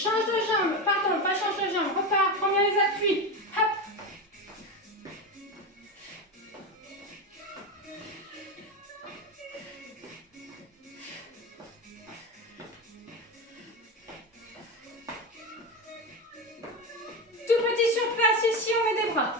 Change de jambe, pardon, pas change de jambe, repars, prends bien les appuis. Hop. Tout petit sur place, ici on met des bras.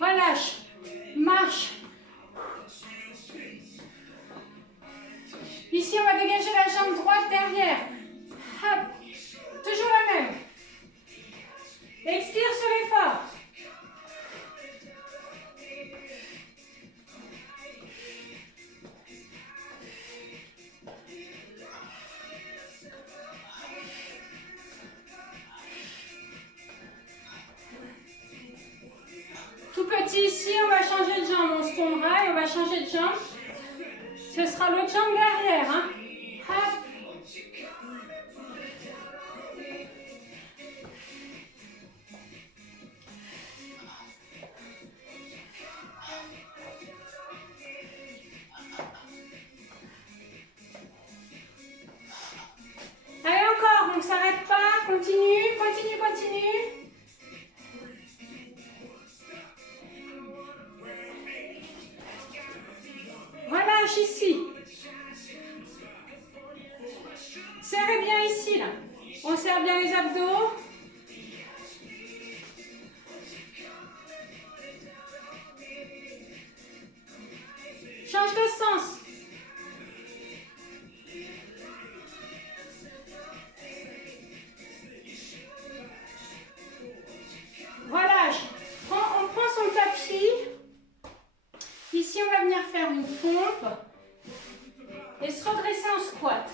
Relâche, marche. Ici, on va dégager la jambe droite derrière. Hop. Toujours la même. Expire sur l'effort. Tout petit ici, on va changer de jambe. On se tournera et on va changer de jambe. Ce sera l'autre jambe derrière. Hein. Hop. Allez, encore. On ne s'arrête pas. Continue, continue, continue. Relâche ici. Serrez bien ici, là. On serre bien les abdos. Change de sens. Relâche. On prend son tapis. Ici, on va venir faire une pompe et se redresser en squat.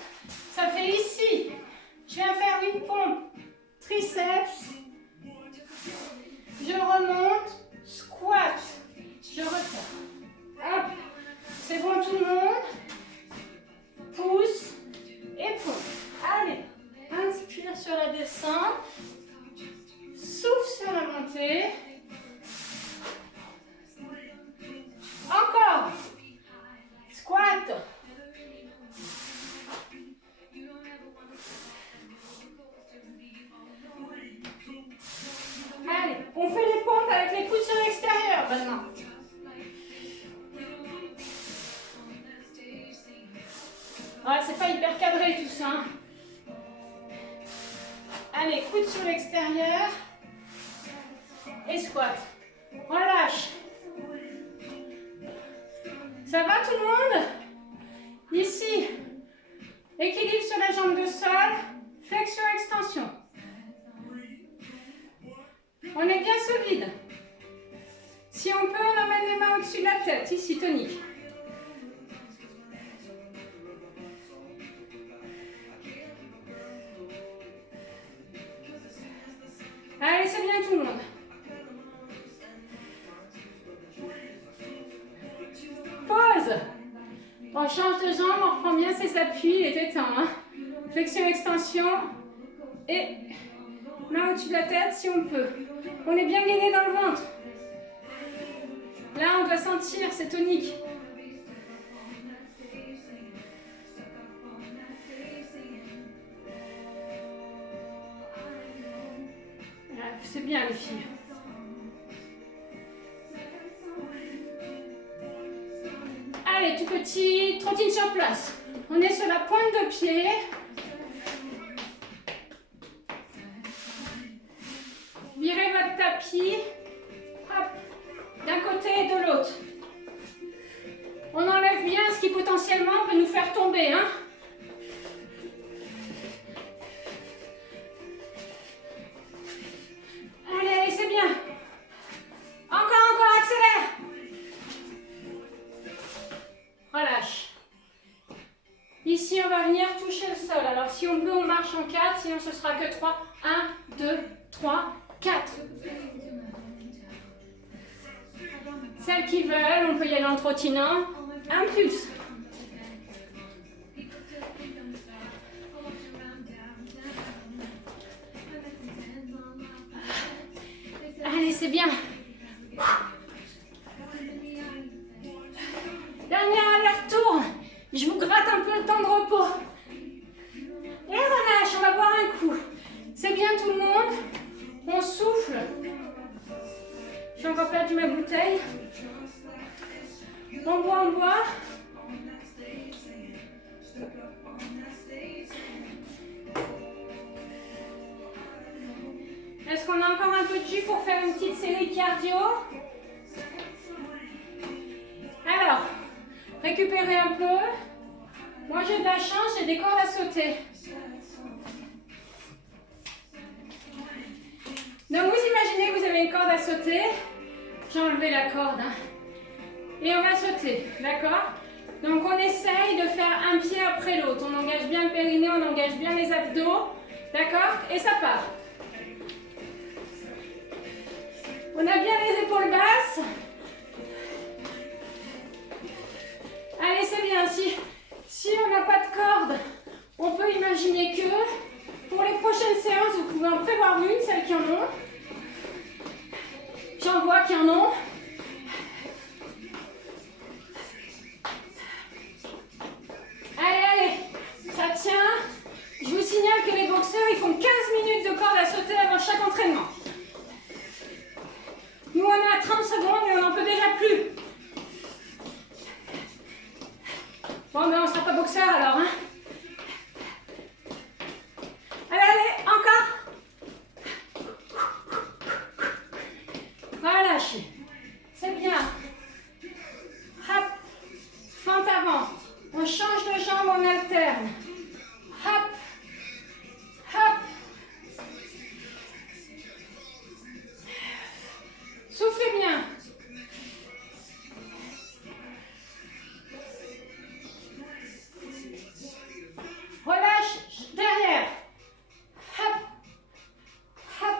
Ça fait ici. Je viens faire une pompe triceps. Je remonte, squat. Je retiens. Hop. C'est bon tout le monde. Pousse et pompe. Allez. Inspire sur la descente. Souffle sur la montée. Encore. Squat. Allez, on fait les pompes avec les coudes sur l'extérieur maintenant. Ouais, c'est pas hyper cadré tout ça. Hein. Allez, coude sur l'extérieur. Et squat. Relâche. Ça va tout le monde? Ici, équilibre sur la jambe de sol, flexion, extension. On est bien solide. Si on peut, on emmène les mains au-dessus de la tête. Ici, tonique. Allez, c'est bien tout le monde. Pause. On change de jambe, on reprend bien ses appuis, il est temps. Hein. Flexion, extension et main au-dessus de la tête si on peut. On est bien gainé dans le ventre. Là, on doit sentir, c'est tonique. C'est bien les filles. Allez, tout petit, trottine sur place. On est sur la pointe de pied. Virez votre tapis. Hop. D'un côté et de l'autre. On enlève bien ce qui potentiellement peut nous faire tomber, hein. Allez, c'est bien. Encore, accélère. Relâche. Ici, on va venir toucher le sol. Alors, si on peut, on marche en 4. Sinon, ce sera que 3. 1, 2, 3, 4. Celles qui veulent, on peut y aller en trottinant. Impulse. Allez, c'est bien. Dernier aller-retour. Je vous gratte un peu le temps de repos. Et relâche, on va boire un coup. C'est bien tout le monde. On souffle. J'ai encore perdu ma bouteille. On boit. Est-ce qu'on a encore un peu de jus pour faire une petite série cardio? Alors, récupérez un peu. Moi, j'ai de la chance, j'ai des cordes à sauter. Donc, vous imaginez que vous avez une corde à sauter. J'ai enlevé la corde. Hein. Et on va sauter, d'accord? Donc, on essaye de faire un pied après l'autre. On engage bien le périnée, on engage bien les abdos. D'accord? Et ça part. On a bien les épaules basses. Allez, c'est bien. Si on n'a pas de corde, on peut imaginer que pour les prochaines séances, vous pouvez en prévoir une, celles qui en ont. J'en vois qui en ont. Allez, ça tient. Je vous signale que les boxeurs, ils font 15 minutes de corde à sauter avant chaque entraînement. Nous, on est à 30 secondes et on n'en peut déjà plus. Bon, mais on ne sera pas boxeur alors, hein. Allez, encore. Relâchez. C'est bien. Hop. Fente avant. On change de jambe, on alterne. Hop. Hop. Soufflez bien. Relâche derrière. Hop. Hop.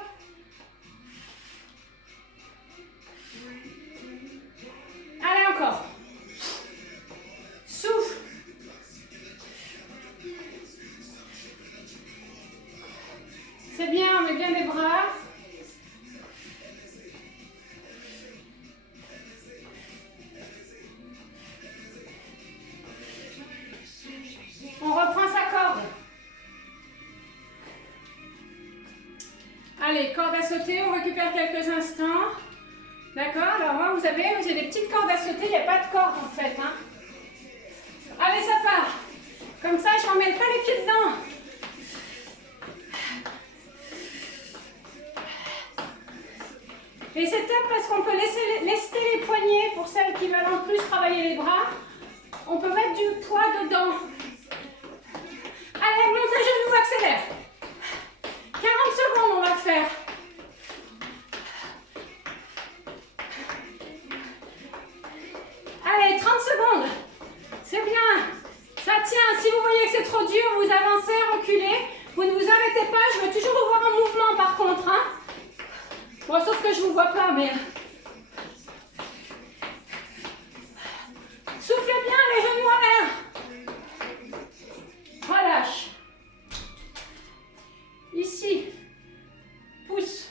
Allez, encore. Souffle. C'est bien, on met bien les bras. On reprend sa corde. Allez, corde à sauter, on récupère quelques instants. D'accord? Alors moi, vous savez, j'ai des petites cordes à sauter, il n'y a pas de corde en fait. Hein. Allez, ça part. Comme ça, je n'emmène pas les pieds dedans. Et c'est top parce qu'on peut lester les poignets pour celles qui veulent en plus travailler les bras. On peut mettre du poids dedans. Allez, monte les genoux, accélère. 40 secondes, on va faire. Allez, 30 secondes. C'est bien. Ça tient. Si vous voyez que c'est trop dur, vous avancez, reculez. Vous ne vous arrêtez pas. Je veux toujours vous voir en mouvement par contre. Hein. Bon, sauf que je ne vous vois pas, mais... Soufflez bien, les genoux en l'air. Relâche. Ici. Pousse.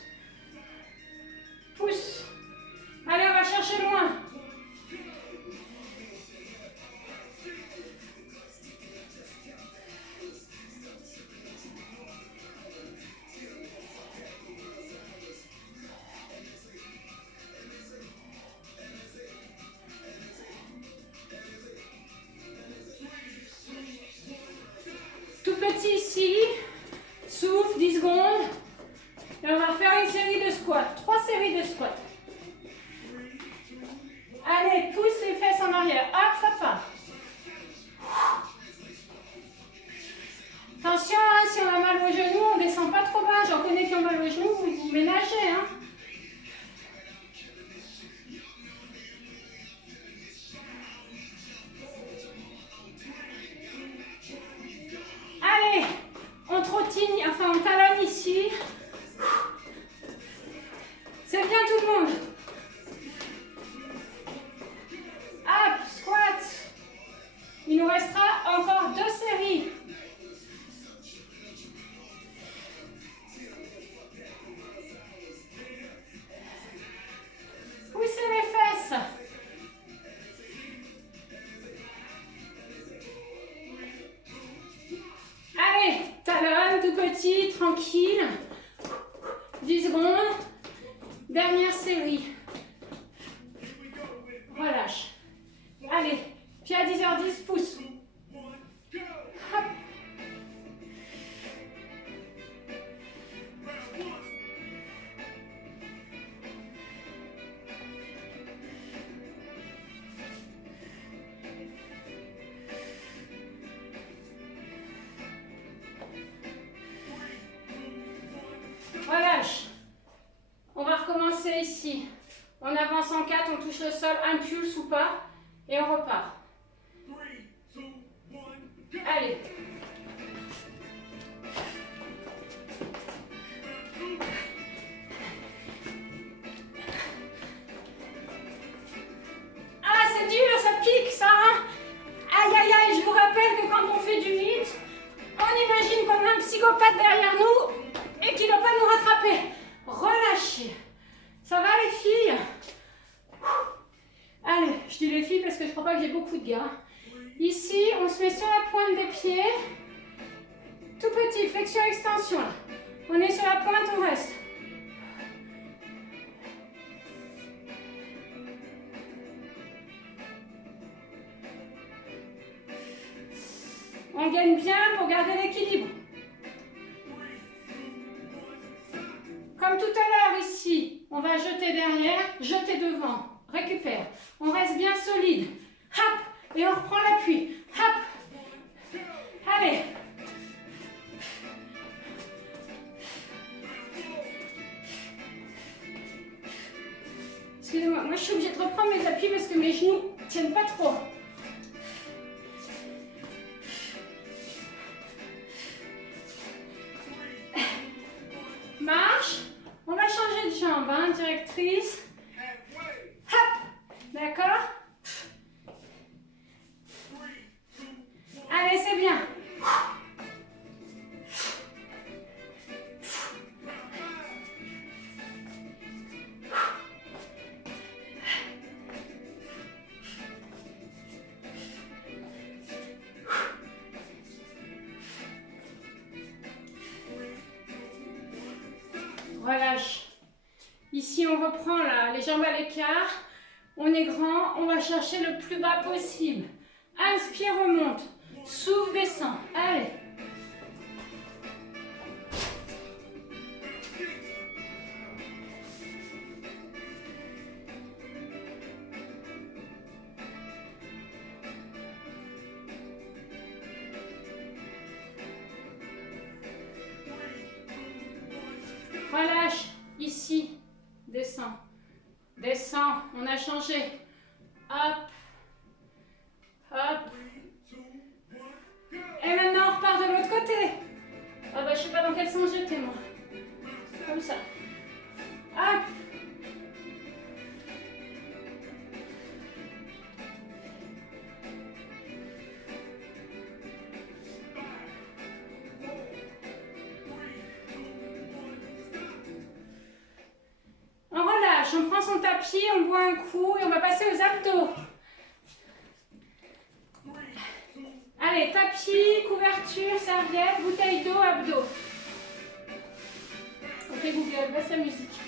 Pousse. Allez, on va chercher loin. Tout petit ici. Souffle, 10 secondes. Et on va refaire une série de squats. série de squats. Allez, pousse les fesses en arrière. Hop, ça part. Attention, hein, si on a mal au genou, on ne descend pas trop bas. J'en connais qui ont mal au genou, vous ménagez. Hein. Allez, on trottine, enfin on talonne ici. C'est bien tout le monde. Hop, squat. Il nous restera encore 2 séries. Poussez les fesses. Allez, talonne, tout petit, tranquille. 10 secondes. Dernière série. Relâche. Allez, puis à 10h10, pousse. Hop. Relâche. On va recommencer ici. On avance en 4, on touche le sol, impulse ou pas, et on repart. Allez. Ah, c'est dur, ça pique, ça, hein? Aïe, aïe, aïe, je vous rappelle que quand on fait du HIIT, on imagine qu'on a un psychopathe derrière nous et qu'il ne va pas nous rattraper. Relâchez. Ça va, les filles? Allez, je dis les filles parce que je ne crois pas que j'ai beaucoup de gars. Ici, on se met sur la pointe des pieds. Tout petit, flexion-extension. On est sur la pointe, on reste. On gagne bien pour garder l'équilibre. Comme tout à l'heure ici, on va jeter derrière, jeter devant. Récupère. On reste bien solide. Hop, et on reprend l'appui. Hop. Allez. Excusez-moi, moi je suis obligée de reprendre mes appuis parce que mes genoux ne tiennent pas trop. Marche. On va changer de jambe, hein, directrice. Hop. D'accord? Allez, c'est bien. Relâche. Ici, on reprend là, les jambes à l'écart. On est grand, on va chercher le plus bas possible. Inspire, remonte. Souffle, descend. Allez. Relâche. Ici. Descend. Descend. On a changé. Hop. Hop. Et maintenant, on repart de l'autre côté. Ah bah, je sais pas dans quel sens j'étais, moi. Comme ça. Hop. On relâche, on prend son tapis, on boit un coup et on va passer aux abdos. Allez, tapis, couverture, serviette, bouteille d'eau, abdos. Ok Google, baisse la musique.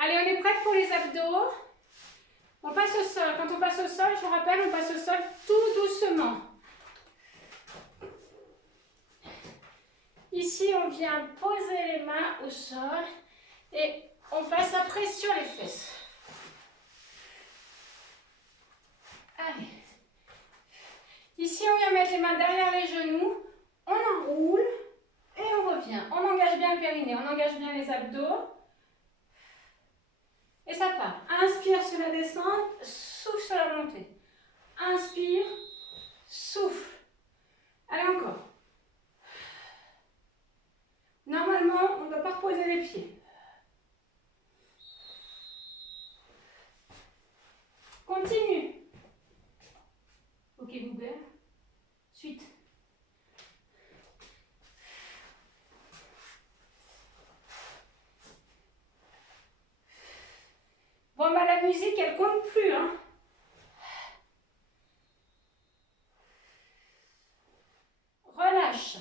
Allez, on est prêts pour pour les abdos. On passe au sol. Quand on passe au sol, je vous rappelle, on passe au sol tout doucement. Ici, on vient poser les mains au sol et on passe après sur les fesses. Allez. Ici, on vient mettre les mains derrière les genoux. On enroule et on revient. On engage bien le périnée, on engage bien les abdos. Et ça part. Inspire sur la descente, souffle sur la montée. Inspire, souffle. Allez, encore. Normalement, on ne doit pas reposer les pieds. Continue. Ok, Google. Suite. Bon, bah, la musique, elle compte plus, hein. Relâche.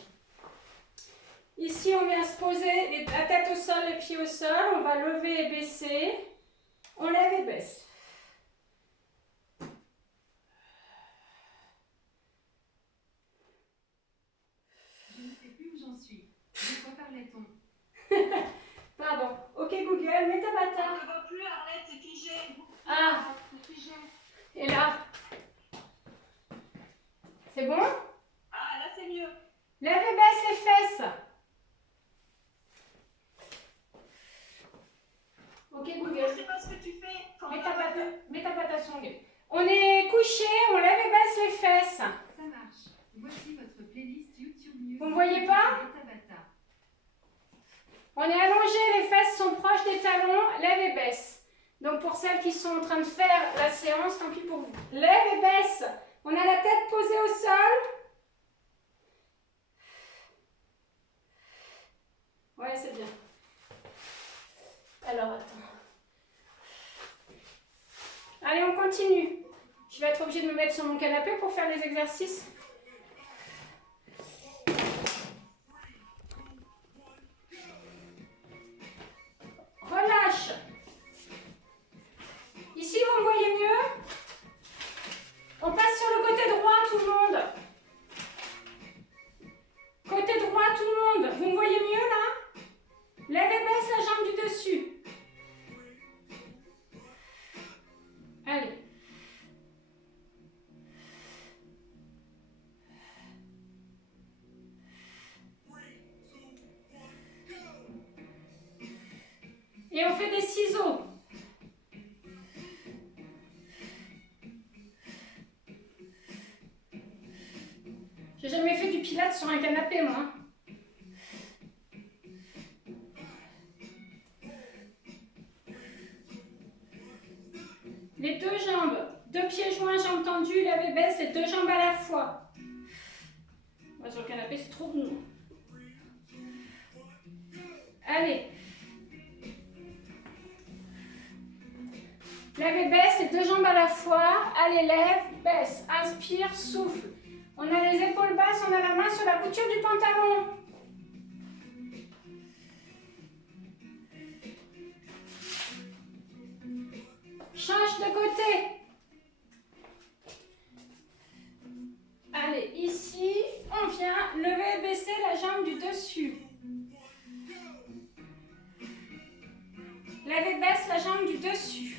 Ici, on vient se poser la tête au sol, les pieds au sol. On va lever et baisser. On lève et baisse. Je ne sais plus où j'en suis. De quoi parlait-on? Pardon. Ok, Google, mets ta bata. On ne voit plus, Arlette, c'est figé. Ah, C'est figé. et là. C'est bon? Ah, là, c'est mieux. Lève et baisse les fesses. Ok, Je ne Google. sais pas ce que tu fais. Faut Mets ta patte à songe. On est couché, on lève et baisse les fesses. Ça marche. Voici votre playlist YouTube Music. Vous ne voyez pas? Tabata. On est allongé, les fesses sont proches des talons, lève et baisse. Donc pour celles qui sont en train de faire la séance, tant pis pour vous. Lève et baisse. On a la tête posée au sol. Ouais, c'est bien. Alors, attends. Allez, on continue. Je vais être obligée de me mettre sur mon canapé pour faire les exercices. Relâche. Ici, vous me voyez mieux? On passe sur le côté droit, tout le monde. Côté droit, tout le monde. Vous me voyez mieux, là? Lève et baisse la jambe du dessus. Allez. Et on fait des ciseaux. J'ai jamais fait du pilates sur un canapé, moi. Les deux jambes, deux pieds joints, jambes tendues, lève et baisse, les deux jambes à la fois. Moi, sur le canapé, c'est trop mou. Allez. Lève et baisse, les deux jambes à la fois. Allez, lève, baisse. Inspire, souffle. On a les épaules basses, on a la main sur la couture du pantalon. Change de côté. Allez, ici, on vient lever et baisser la jambe du dessus. Lève et baisse la jambe du dessus.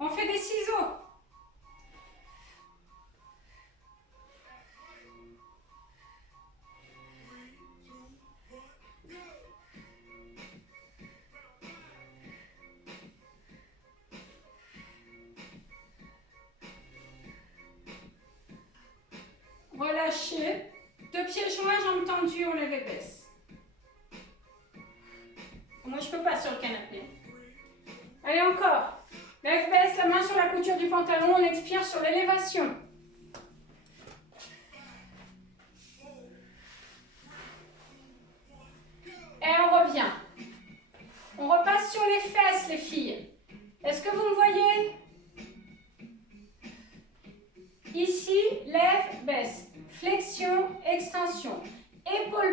On fait des ciseaux. Relâchez. Deux pieds joints, jambes tendues, on lève et baisse. Moi, je peux pas sur le canapé. Allez, encore. Lève, baisse, la main sur la couture du pantalon, on expire sur l'élévation. Et on revient. On repasse sur les fesses, les filles.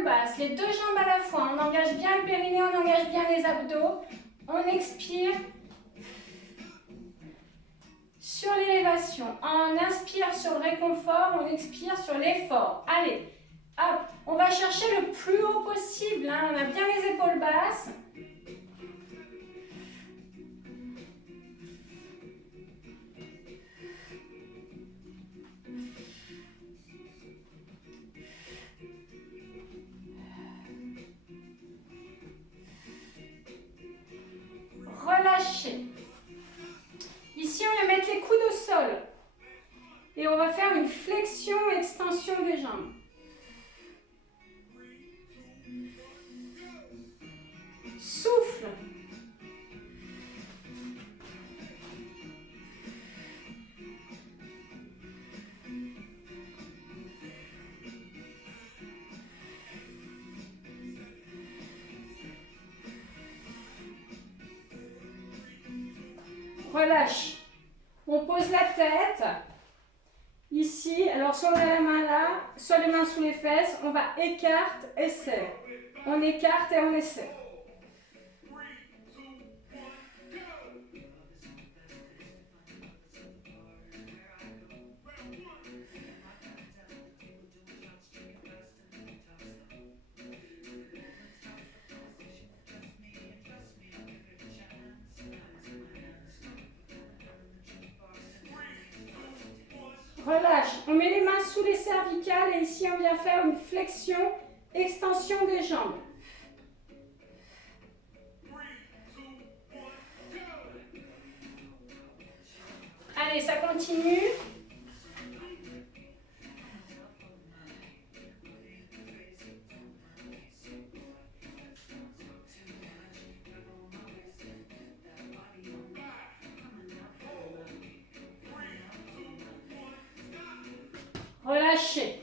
épaule basse, les deux jambes à la fois. On engage bien le périnée, on engage bien les abdos. On expire sur l'élévation. On inspire sur le réconfort, on expire sur l'effort. Allez, hop, on va chercher le plus haut possible. Hein. On a bien les épaules basses. Relâchez. Ici, on va mettre les coudes au sol. Et on va faire une flexion, extension des jambes. Souffle. Relâche. On pose la tête. Ici, alors soit on a la main là, soit les mains sous les fesses. On va écarte et serre. On écarte et on essaie. Relâche. On met les mains sous les cervicales et ici on vient faire une flexion, extension des jambes. Allez, ça continue. Relâchez.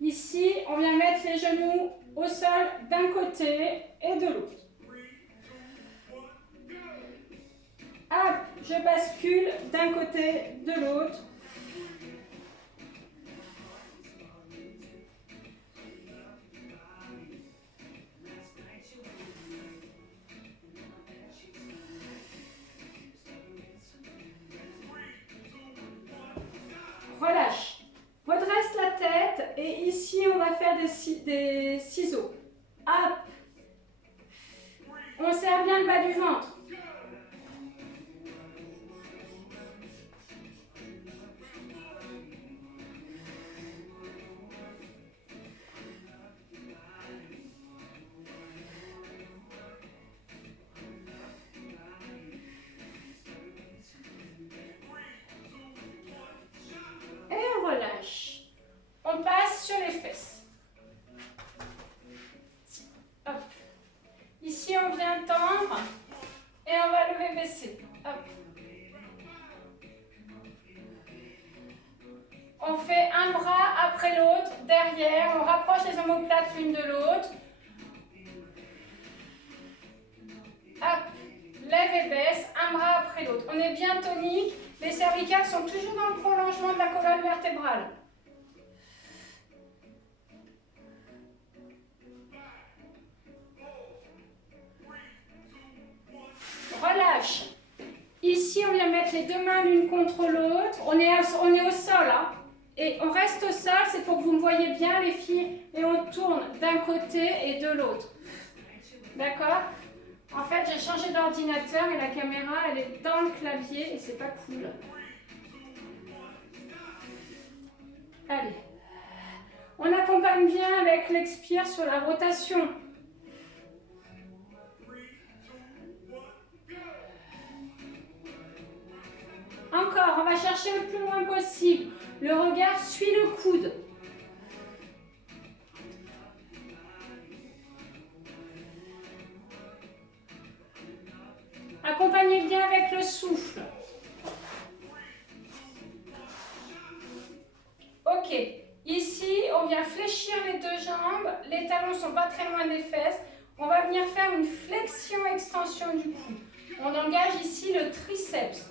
Ici, on vient mettre les genoux au sol d'un côté et de l'autre. Hop, je bascule d'un côté, de l'autre. Relâche. Redresse la tête et ici on va faire des ciseaux. Hop. On serre bien le bas du ventre. Relâche. On passe sur les fesses. Hop. Ici, on vient tendre et on va lever, baisser. Hop. On fait un bras après l'autre, derrière. On rapproche les omoplates l'une de l'autre. Hop. Lève et baisse, un bras après l'autre. On est bien tonique. Les cervicales sont toujours dans le prolongement de la colonne vertébrale. Relâche. Ici, on vient mettre les deux mains l'une contre l'autre. On est au sol. Hein. Et on reste au sol, c'est pour que vous me voyez bien les filles. Et on tourne d'un côté et de l'autre. D'accord ? En fait, j'ai changé d'ordinateur et la caméra, elle est dans le clavier et c'est pas cool. Allez. On accompagne bien avec l'expire sur la rotation. Encore, on va chercher le plus loin possible. Le regard suit le coude. Accompagnez bien avec le souffle. Ok. Ici, on vient fléchir les deux jambes. Les talons ne sont pas très loin des fesses. On va venir faire une flexion-extension du cou. On engage ici le triceps.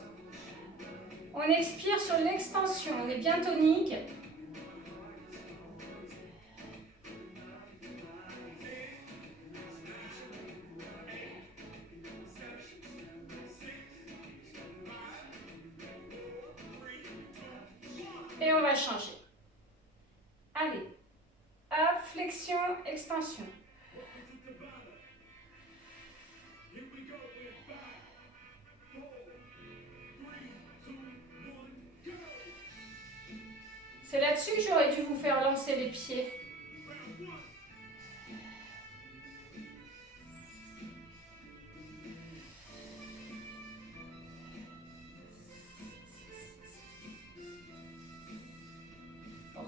On expire sur l'extension. On est bien tonique. Et on va changer. Allez. Hop, flexion, extension. C'est là-dessus que j'aurais dû vous faire lancer les pieds.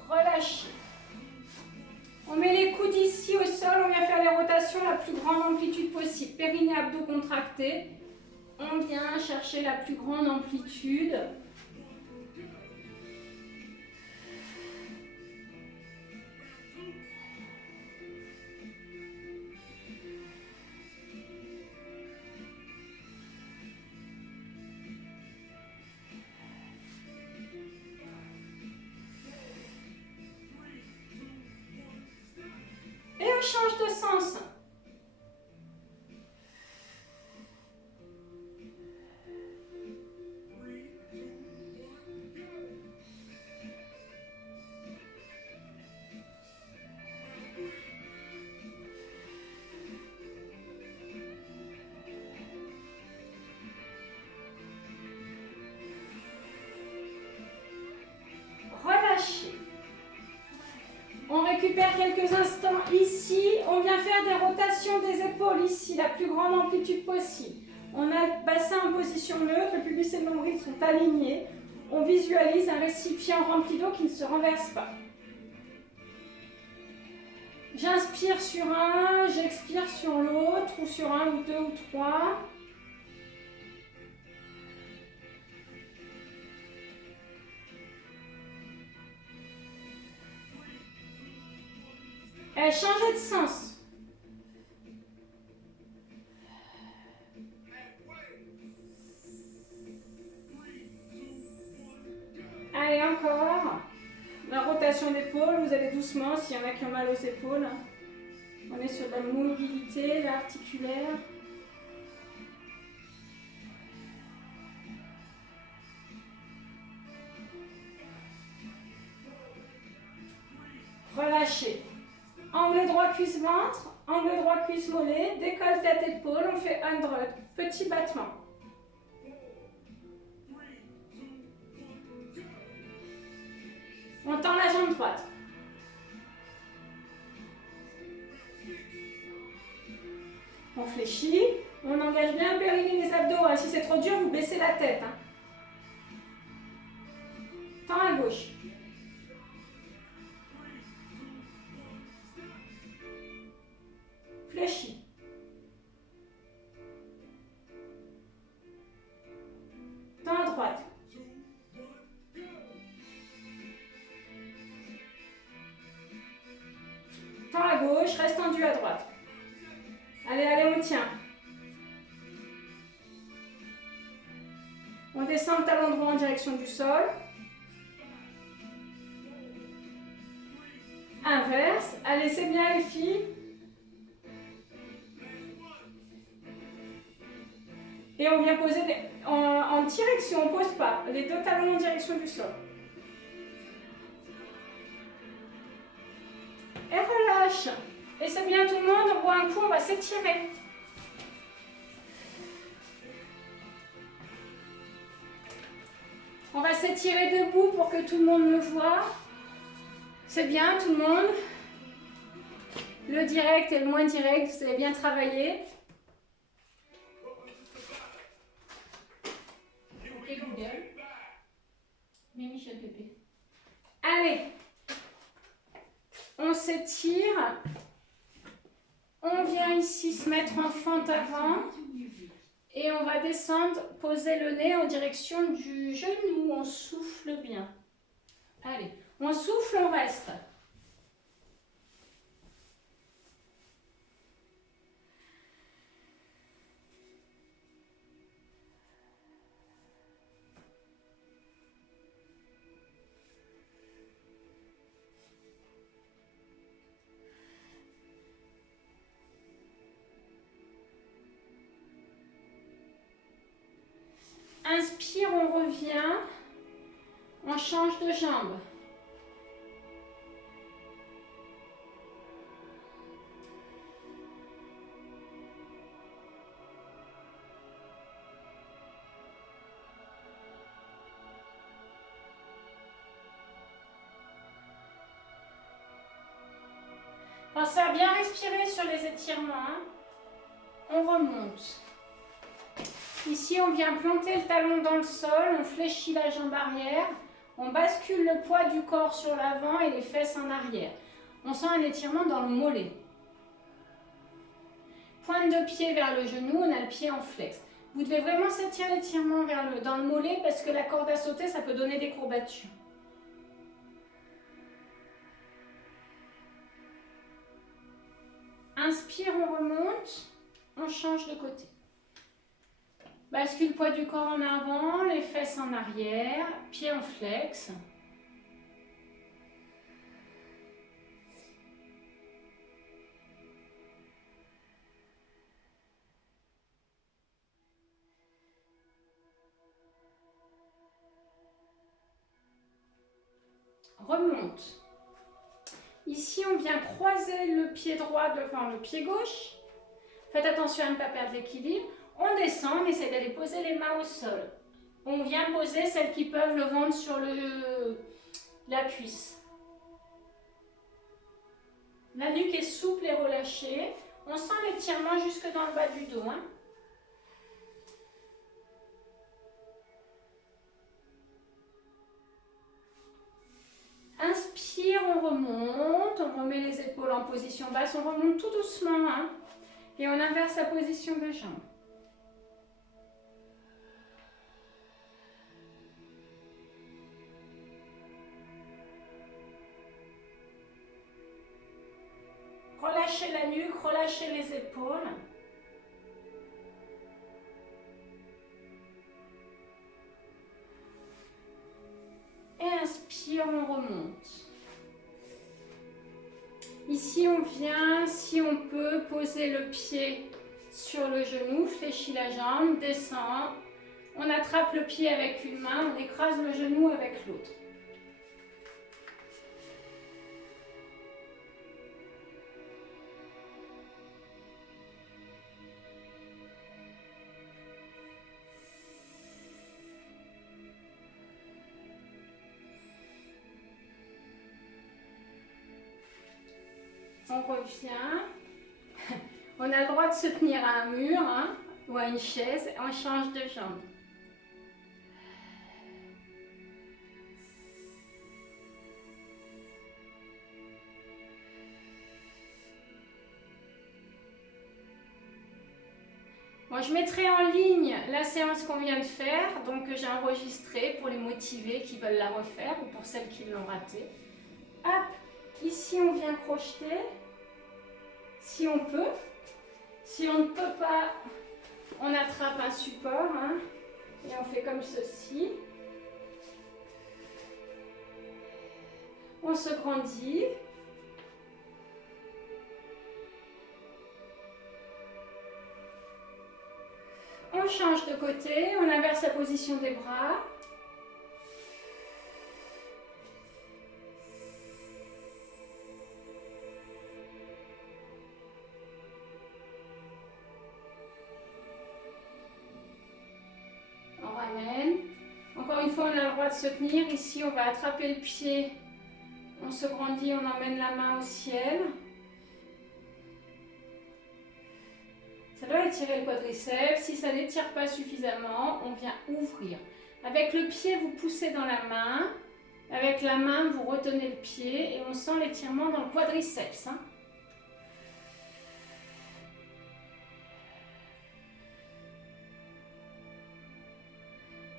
Relâchez. On met les coudes ici au sol, on vient faire les rotations à la plus grande amplitude possible. Périnée, abdos contractés. On vient chercher la plus grande amplitude. Et on change de sens. Relâchez. On récupère quelques instants ici. On vient faire des rotations des épaules ici, la plus grande amplitude possible. On a le bassin en position neutre, le pubis et le nombril sont alignés. On visualise un récipient rempli d'eau qui ne se renverse pas. J'inspire sur un, j'expire sur l'autre, ou sur un ou deux ou trois. Changez de sens. Allez, encore. La rotation d'épaule, vous allez doucement s'il y en a qui ont mal aux épaules. On est sur la mobilité, l'articulaire. Relâchez. Angle droit cuisse-ventre, angle droit cuisse-mollet, décolle tête-épaule, on fait under, petit battement. On tend la jambe droite. On fléchit, on engage bien le périnée, les abdos. Hein. Si c'est trop dur, vous baissez la tête. Hein. Tend à gauche. Fléchis. Tend à droite. Tend à gauche, reste tendu à droite. Allez, allez, on tient. On descend le talon droit en direction du sol. Inverse. Allez, c'est bien les filles. Et on vient poser en direction, on ne pose pas. Les deux talons en direction du sol. Et relâche. Et c'est bien tout le monde, on boit un coup, on va s'étirer. On va s'étirer debout pour que tout le monde me voie. C'est bien tout le monde. Le direct et le moins direct, vous avez bien travaillé. Ok Google. Mais Michel Pépé. Allez. On s'étire. On vient ici se mettre en fente avant. Et on va descendre, poser le nez en direction du genou. On souffle bien. Allez, on souffle, on reste. Inspire, on revient. On change de jambe. Pensez à bien respirer sur les étirements. Hein. On remonte. Ici, on vient planter le talon dans le sol, on fléchit la jambe arrière, on bascule le poids du corps sur l'avant et les fesses en arrière. On sent un étirement dans le mollet. Pointe de pied vers le genou, on a le pied en flex. Vous devez vraiment sentir l'étirement dans le mollet parce que la corde à sauter, ça peut donner des courbatures. Inspire, on remonte, on change de côté. Bascule le poids du corps en avant, les fesses en arrière, pied en flex. Remonte. Ici, on vient croiser le pied droit devant le pied gauche. Faites attention à ne pas perdre l'équilibre. On descend, on essaie d'aller poser les mains au sol. On vient poser celles qui peuvent le ventre sur la cuisse. La nuque est souple et relâchée. On sent l'étirement jusque dans le bas du dos. Hein. Inspire, on remonte, on remet les épaules en position basse, on remonte tout doucement. Hein, et on inverse la position des jambes. Relâchez la nuque, relâchez les épaules. Et inspire, on remonte. Ici, on vient, si on peut, poser le pied sur le genou, fléchit la jambe, descend. On attrape le pied avec une main, on écrase le genou avec l'autre. On revient. On a le droit de se tenir à un mur hein, ou à une chaise. On change de jambe. Bon, je mettrai en ligne la séance qu'on vient de faire, donc que j'ai enregistrée pour les motivés qui veulent la refaire ou pour celles qui l'ont ratée. Hop, ici on vient crocheter, si on peut. Si on ne peut pas, on attrape un support hein, et on fait comme ceci. On se grandit. On change de côté, on inverse la position des bras. On ramène. Encore une fois, on a le droit de se tenir. Ici, on va attraper le pied. On se grandit, on emmène la main au ciel. Ça doit étirer le quadriceps. Si ça n'étire pas suffisamment, on vient ouvrir. Avec le pied, vous poussez dans la main. Avec la main, vous retenez le pied et on sent l'étirement dans le quadriceps. Hein.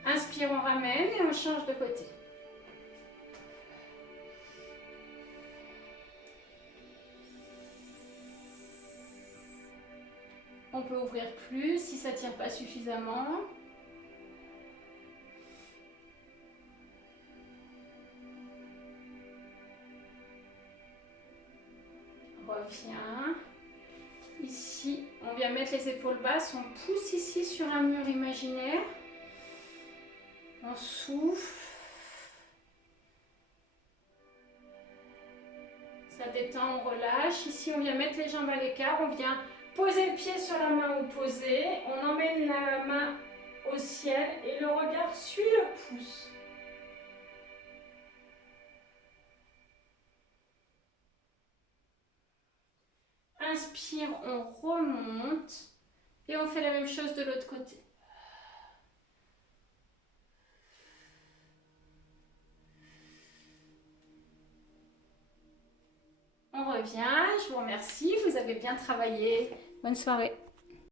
Inspire, on ramène et on change de côté. On peut ouvrir plus si ça ne tire pas suffisamment. Reviens. Ici, on vient mettre les épaules basses. On pousse ici sur un mur imaginaire. On souffle. Ça détend, on relâche. Ici, on vient mettre les jambes à l'écart. On vient poser le pied sur la main opposée. On emmène la main au ciel et le regard suit le pouce. Inspire, on remonte. Et on fait la même chose de l'autre côté. On revient, je vous remercie, vous avez bien travaillé. Bonne soirée.